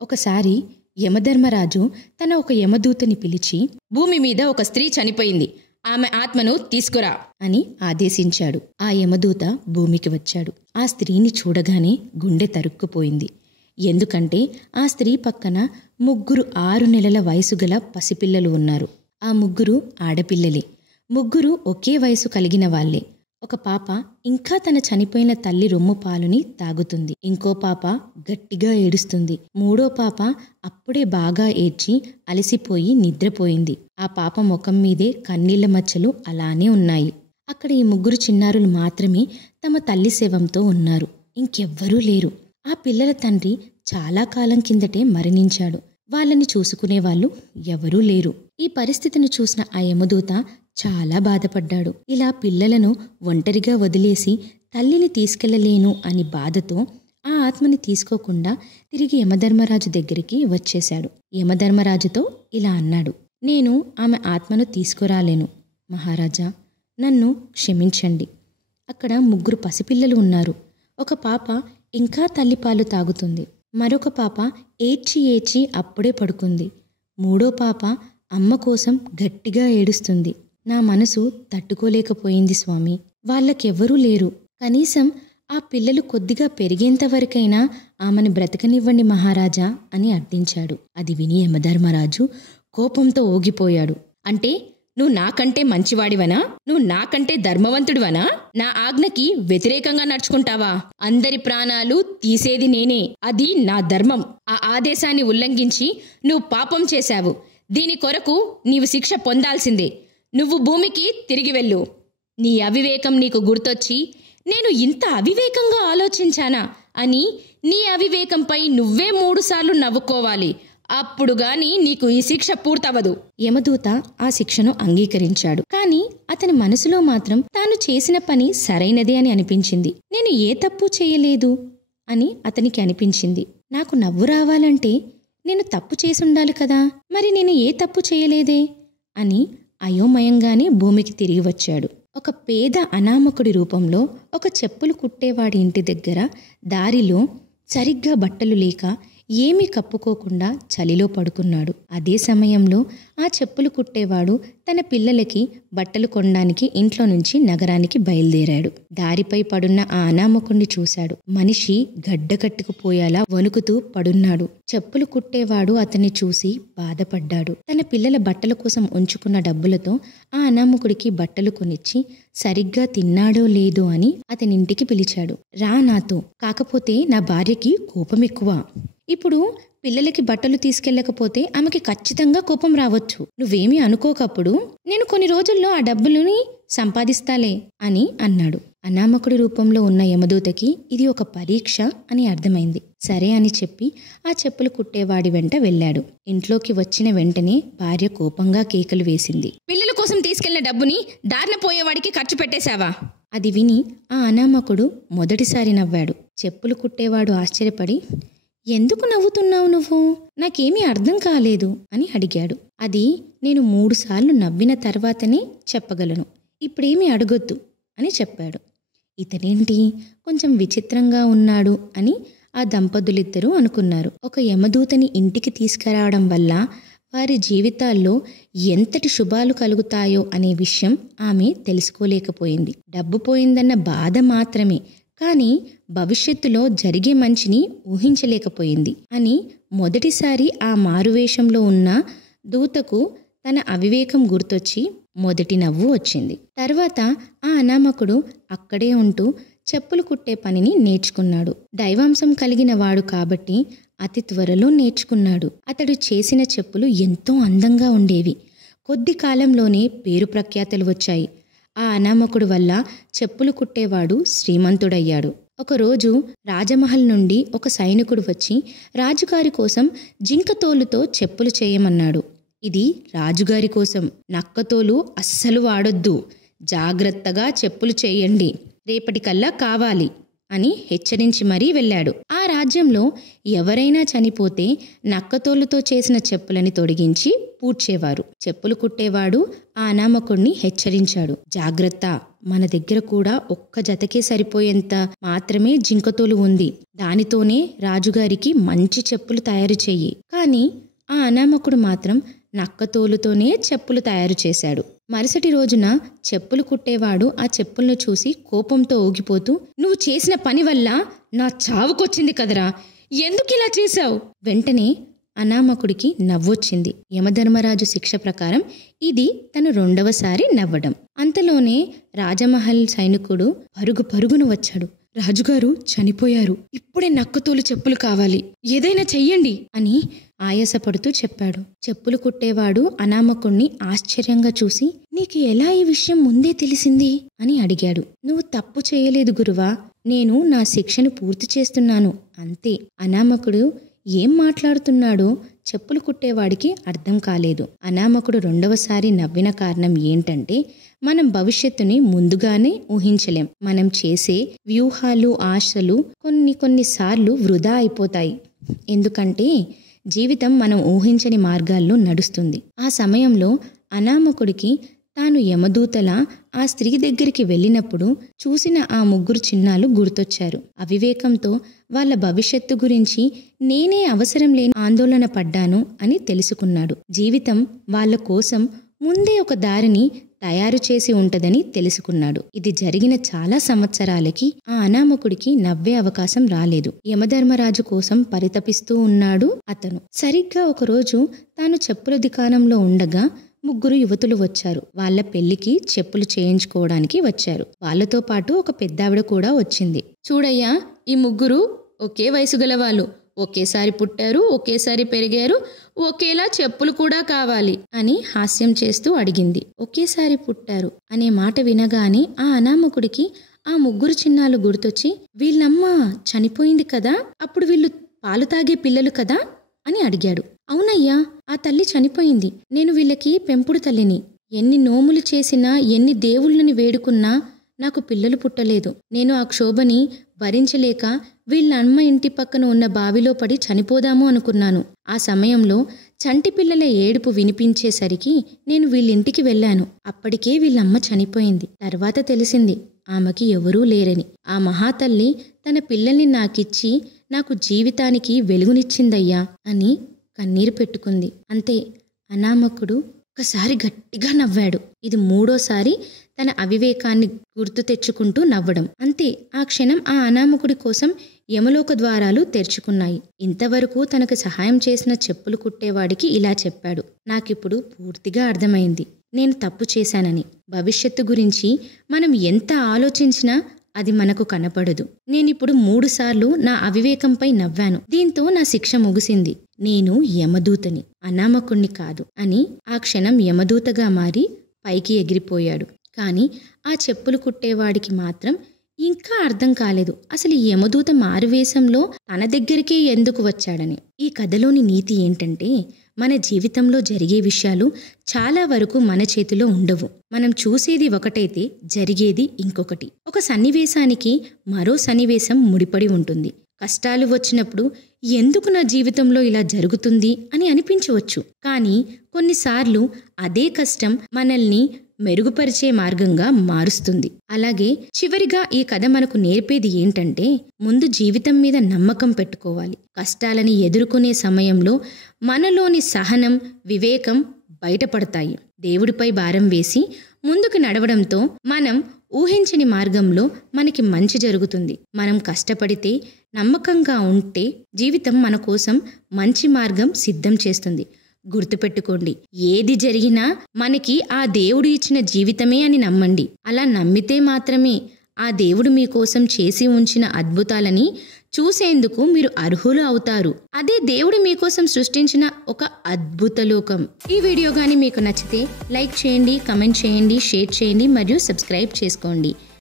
ఒకసారి యమధర్మరాజు తన ఒక యమదూతని పిలిచి, భూమి మీద ఒక స్త్రీ చనిపోయింది, ఆమె ఆత్మను తీసుకురా అని ఆదేశించాడు. ఆ యమదూత భూమికి వచ్చాడు. ఆ స్త్రీని చూడగానే గుండె తరుక్కుపోయింది. ఎందుకంటే ఆ స్త్రీ పక్కన 3 6 నెలల వయసు గల పసిపిల్లలు ఉన్నారు. ఆ 3 ఆడపిల్లలే. 3 ఒకే వయసు కలిగిన వాళ్లే. ఒక పాప ఇంకా తన చనిపోయిన తల్లి రొమ్ము పాలుని తాగుతుంది. ఇంకో పాప గట్టిగా ఏడుస్తుంది. 3వ పాప అప్పుడే బాగా ఏడ్చి అలసిపోయి నిద్రపోయింది. ఆ పాప ముఖం మీదే కన్నీళ్ల మచ్చలు అలానే ఉన్నాయి. అక్కడ ఈ 3 చిన్నారులు మాత్రమే తమ తల్లి శవంతో ఉన్నారు. ఇంకెవ్వరూ లేరు. ఆ పిల్లల తండ్రి చాలా కాలం కిందటే మరణించాడు. వాళ్ళని చూసుకునేవాళ్ళు ఎవరూ లేరు. ఈ పరిస్థితిని చూసిన ఆ యమదూత చాలా బాధపడ్డాడు. ఇలా పిల్లలను ఒంటరిగా వదిలేసి తల్లిని తీసుకెళ్లలేను అని బాధతో ఆ ఆత్మని తీసుకోకుండా తిరిగి యమధర్మరాజు దగ్గరికి వచ్చేశాడు. యమధర్మరాజుతో ఇలా అన్నాడు, నేను ఆమె ఆత్మను తీసుకురాలేను మహారాజా, నన్ను క్షమించండి. అక్కడ 3 పసిపిల్లలు ఉన్నారు. ఒక పాప ఇంకా తల్లిపాలు తాగుతుంది. మరొక పాప ఏడ్చి ఏడ్చి అప్పుడే పడుకుంది. 3వ పాప అమ్మ కోసం గట్టిగా ఏడుస్తుంది. నా మనసు తట్టుకోలేకపోయింది స్వామి. వాళ్ళకెవ్వరూ లేరు. కనీసం ఆ పిల్లలు కొద్దిగా పెరిగేంతవరకైనా ఆమెను బ్రతకనివ్వండి మహారాజా అని అర్థించాడు. అది విని యమధర్మరాజు కోపంతో ఊగిపోయాడు. అంటే నువ్వు నాకంటే మంచివాడివనా? నువ్వు నాకంటే ధర్మవంతుడివనా? నా ఆజ్ఞకి వ్యతిరేకంగా నడుచుకుంటావా? అందరి ప్రాణాలు తీసేది నేనే. అది నా ధర్మం. ఆ ఆదేశాన్ని ఉల్లంఘించి నువ్వు పాపం చేశావు. దీని కొరకు నీవు శిక్ష పొందాల్సిందే. నువ్వు భూమికి తిరిగి వెళ్ళు. నీ అవివేకం నీకు గుర్తొచ్చి నేను ఇంత అవివేకంగా ఆలోచించానా అని నీ అవివేకంపై నువ్వే 3 సార్లు నవ్వుకోవాలి. అప్పుడు గాని నీకు ఈ శిక్ష పూర్తవదు. యమదూత ఆ శిక్షను అంగీకరించాడు. కానీ అతని మనసులో మాత్రం తాను చేసిన పని సరైనదే అని అనిపించింది. నేను ఏ తప్పు చేయలేదు అని అతనికి అనిపించింది. నాకు నవ్వు రావాలంటే నేను తప్పు చేసుండాలి కదా, మరి నేను ఏ తప్పు చేయలేదే అని అయోమయంగానే భూమికి తిరిగి వచ్చాడు. ఒక పేద అనామకుడి రూపంలో ఒక చెప్పులు కుట్టేవాడి ఇంటి దగ్గర దారిలో సరిగ్గా బట్టలు లేక ఏమీ కప్పుకోకుండా చలిలో పడుకున్నాడు. అదే సమయంలో ఆ చెప్పులు కుట్టేవాడు తన పిల్లలకి బట్టలు కొనడానికి ఇంట్లో నుంచి నగరానికి బయలుదేరాడు. దారిపై పడున్న ఆ అనామకుణ్ణి చూశాడు. మనిషి గడ్డకట్టుకుపోయేలా వణుకుతూ పడున్నాడు. చెప్పులు కుట్టేవాడు అతన్ని చూసి బాధపడ్డాడు. తన పిల్లల బట్టల కోసం ఉంచుకున్న డబ్బులతో ఆ అనామకుడికి బట్టలు కొనిచ్చి సరిగ్గా తిన్నాడో లేదో అని అతనింటికి పిలిచాడు. రా నాతో, కాకపోతే నా భార్యకి కోపం ఎక్కువ. ఇప్పుడు పిల్లలకి బట్టలు తీసుకెళ్ళకపోతే ఆమెకి ఖచ్చితంగా కోపం రావచ్చు. నువ్వేమీ అనుకోకప్పుడు నేను కొన్ని రోజుల్లో ఆ డబ్బులని సంపాదిస్తాలే అని అన్నాడు. అనామకుడి రూపంలో ఉన్న యమదూతకి ఇది ఒక పరీక్ష అని అర్థమైంది. సరే అని చెప్పి ఆ చెప్పులు కుట్టేవాడి వెంట వెళ్ళాడు. ఇంట్లోకి వచ్చిన వెంటనే భార్య కోపంగా కేకలు వేసింది. పిల్లల కోసం తీసుకెళ్లిన డబ్బుని దారిన పోయేవాడికి ఖర్చు పెట్టేశావా? అది విని ఆ అనామకుడు మొదటిసారి నవ్వాడు. చెప్పులు కుట్టేవాడు ఆశ్చర్యపడి, ఎందుకు నవ్వుతున్నావు నువ్వు? నాకేమీ అర్థం కాలేదు అని అడిగాడు. అది నేను 3 సార్లు నవ్విన తర్వాతనే చెప్పగలను. ఇప్పుడేమీ అడగొద్దు అని చెప్పాడు. ఇతనేంటి కొంచెం విచిత్రంగా ఉన్నాడు అని ఆ దంపతులిద్దరూ అనుకున్నారు. ఒక యమదూతని ఇంటికి తీసుకురావడం వల్ల వారి జీవితాల్లో ఎంతటి శుభాలు కలుగుతాయో అనే విషయం ఆమె తెలుసుకోలేకపోయింది. డబ్బు పోయిందన్న బాధ మాత్రమే, కానీ భవిష్యత్తులో జరిగే మంచిని ఊహించలేకపోయింది అని మొదటిసారి ఆ మారువేషంలో ఉన్న దూతకు తన అవివేకం గుర్తొచ్చి మొదటి నవ్వు వచ్చింది. తర్వాత ఆ అనామకుడు అక్కడే ఉంటూ చెప్పులు కుట్టే పనిని నేర్చుకున్నాడు. దైవాంశం కలిగిన వాడు కాబట్టి అతి త్వరలో నేర్చుకున్నాడు. అతడు చేసిన చెప్పులు ఎంతో అందంగా ఉండేవి. కొద్ది కాలంలోనే పేరు ప్రఖ్యాతలు వచ్చాయి. ఆ అనామకుడు వల్ల చెప్పులు కుట్టేవాడు శ్రీమంతుడయ్యాడు. ఒకరోజు రాజమహల్ నుండి ఒక సైనికుడు వచ్చి రాజుగారి కోసం జింకతోలుతో చెప్పులు చేయమన్నాడు. ఇది రాజుగారి కోసం, నక్కతోలు అస్సలు వాడొద్దు, జాగ్రత్తగా చెప్పులు చేయండి, రేపటికల్లా కావాలి అని హెచ్చరించి మరీ వెళ్ళాడు. ఆ రాజ్యంలో ఎవరైనా చనిపోతే నక్కతోలుతో చేసిన చెప్పులని తొడిగించి పూడ్చేవారు. చెప్పులు కుట్టేవాడు ఆ అనామకుడిని హెచ్చరించాడు. జాగ్రత్త, మన దగ్గర కూడా ఒక్క జతకే సరిపోయేంత మాత్రమే జింకతోలు ఉంది. దానితోనే రాజుగారికి మంచి చెప్పులు తయారు చెయ్యి. కానీ ఆ అనామకుడు మాత్రం నక్కతోలుతోనే చెప్పులు తయారు చేశాడు. మరుసటి రోజున చెప్పులు కుట్టేవాడు ఆ చెప్పులను చూసి కోపంతో ఊగిపోతూ, నువ్వు చేసిన పని వల్ల నా చావుకొచ్చింది కదరా, ఎందుకిలా చేశావు? వెంటనే అనామకుడికి నవ్వొచ్చింది. యమధర్మరాజు శిక్ష ప్రకారం ఇది తను 2వసారి నవ్వడం. అంతలోనే రాజమహల్ సైనికుడు పరుగున వచ్చాడు. రాజుగారు చనిపోయారు, ఇప్పుడే నక్కతోలు చెప్పులు కావాలి, ఏదైనా చెయ్యండి అని ఆయాసపడుతూ చెప్పాడు. చెప్పులు కుట్టేవాడు అనామకుణ్ణి ఆశ్చర్యంగా చూసి, నీకు ఎలా ఈ విషయం ముందే తెలిసింది అని అడిగాడు. నువ్వు తప్పు చేయలేదు గురువా, నేను నా శిక్షను పూర్తి చేస్తున్నాను అంతే. అనామకుడు ఏం మాట్లాడుతున్నాడో చెప్పులు కుట్టేవాడికి అర్థం కాలేదు. అనామకుడు 2వసారి నవ్విన కారణం ఏంటంటే, మనం భవిష్యత్తుని ముందుగానే ఊహించలేం. మనం చేసే వ్యూహాలు, ఆశలు కొన్నిసార్లు వృధా అయిపోతాయి. ఎందుకంటే జీవితం మనం ఊహించని మార్గాల్లో నడుస్తుంది. ఆ సమయంలో అనామకుడికి తాను యమదూతలా ఆ స్త్రీ దగ్గరికి వెళ్ళినప్పుడు చూసిన ఆ 3 చిన్నాలు గుర్తొచ్చారు. అవివేకంతో వాళ్ళ భవిష్యత్తు గురించి నేనే అవసరం లేని ఆందోళన పడ్డాను అని తెలుసుకున్నాడు. జీవితం వాళ్ళ కోసం ముందే ఒక దారిని తయారు చేసి ఉంటదని తెలుసుకున్నాడు. ఇది జరిగిన చాలా సంవత్సరాలకి ఆ అనామకుడికి నవ్వే అవకాశం రాలేదు. యమధర్మరాజు కోసం పరితపిస్తూ ఉన్నాడు అతను. సరిగ్గా ఒకరోజు తాను చెప్పుల దుకాణంలో ఉండగా 3 యువతులు వచ్చారు. వాళ్ళ పెళ్లికి చెప్పులు చేయించుకోవడానికి వచ్చారు. వాళ్ళతో పాటు ఒక పెద్దావిడ కూడా వచ్చింది. చూడయ్యా, ఈ 3 ఒకే వయసు గల వాళ్ళు, ఒకేసారి పుట్టారు, ఒకేసారి పెరిగారు, ఒకేలా చెప్పులు కూడా కావాలి అని హాస్యం చేస్తూ అడిగింది. ఒకేసారి పుట్టారు అనే మాట వినగానే ఆ అనామకుడికి ఆ 3 చిన్నాలు గుర్తొచ్చి, వీళ్ళమ్మ చనిపోయింది కదా, అప్పుడు వీళ్ళు పాలు తాగే పిల్లలు కదా అని అడిగాడు. అవునయ్యా, ఆ తల్లి చనిపోయింది. నేను వీళ్ళకి పెంపుడు తల్లిని. ఎన్ని నోములు చేసినా, ఎన్ని దేవుళ్ళని వేడుకున్నా నాకు పిల్లలు పుట్టలేదు. నేను ఆ క్షోభని భరించలేక వీళ్ళ అమ్మ ఇంటి పక్కన ఉన్న బావిలో పడి చనిపోదాము అనుకున్నాను. ఆ సమయంలో చంటి పిల్లల ఏడుపు వినిపించేసరికి నేను వీళ్ళింటికి వెళ్ళాను. అప్పటికే వీళ్ళమ్మ చనిపోయింది. తర్వాత తెలిసింది ఆమెకి ఎవరూ లేరని. ఆ మహాతల్లి తన పిల్లల్ని నాకిచ్చి నాకు జీవితానికి వెలుగునిచ్చిందయ్యా అని కన్నీరు పెట్టుకుంది. అంతే. అనామకుడు ఒకసారి గట్టిగా నవ్వాడు. ఇది 3వసారి తన అవివేకాన్ని గుర్తు తెచ్చుకుంటూ నవ్వడం. అంతే. ఆ క్షణం ఆ అనామకుడి కోసం యమలోక ద్వారాలు తెరుచుకున్నాయి. ఇంతవరకు తనకు సహాయం చేసిన చెప్పులు కుట్టేవాడికి ఇలా చెప్పాడు. నాకిప్పుడు పూర్తిగా అర్థమైంది, నేను తప్పు చేశానని. భవిష్యత్తు గురించి మనం ఎంత ఆలోచించినా అది మనకు కనపడదు. నేనిప్పుడు 3 సార్లు నా అవివేకంపై నవ్వాను. దీంతో నా శిక్ష ముగిసింది. నేను యమదూతని, అనామకుణ్ణి కాదు అని ఆ క్షణం యమదూతగా మారి పైకి ఎగిరిపోయాడు. కానీ ఆ చెప్పులు కుట్టేవాడికి మాత్రం ఇంకా అర్థం కాలేదు అసలు ఈ యమదూత మారువేషంలో తన దగ్గరికే ఎందుకు వచ్చాడని. ఈ కథలోని నీతి ఏంటంటే, మన జీవితంలో జరిగే విషయాలు చాలా వరకు మన చేతిలో ఉండవు. మనం చూసేది ఒకటైతే జరిగేది ఇంకొకటి. ఒక సన్నివేశానికి మరో సన్నివేశం ముడిపడి ఉంటుంది. కష్టాలు వచ్చినప్పుడు ఎందుకు నా జీవితంలో ఇలా జరుగుతుంది అని అనిపించవచ్చు. కానీ కొన్నిసార్లు అదే కష్టం మనల్ని మెరుగుపరిచే మార్గంగా మారుస్తుంది. అలాగే చివరిగా ఈ కథ మనకు నేర్పేది ఏంటంటే, ముందు జీవితం మీద నమ్మకం పెట్టుకోవాలి. కష్టాలని ఎదుర్కొనే సమయంలో మనలోని సహనం, వివేకం బయటపడతాయి. దేవుడిపై భారం వేసి ముందుకు నడవడంతో మనం ఊహించని మార్గంలో మనకి మంచి జరుగుతుంది. మనం కష్టపడితే, నమ్మకంగా ఉంటే జీవితం మన కోసం మంచి మార్గం సిద్ధం చేస్తుంది. గుర్తుపెట్టుకోండి, ఏది జరిగినా మనకి ఆ దేవుడు ఇచ్చిన జీవితమే అని నమ్మండి. అలా నమ్మితే మాత్రమే ఆ దేవుడు మీకోసం చేసి ఉంచిన అద్భుతాలని చూసేందుకు మీరు అర్హులు అవుతారు. అదే దేవుడు మీకోసం సృష్టించిన ఒక అద్భుత లోకం. ఈ వీడియో గాని మీకు నచ్చితే లైక్ చేయండి, కమెంట్ చేయండి, షేర్ చేయండి మరియు సబ్స్క్రైబ్ చేసుకోండి.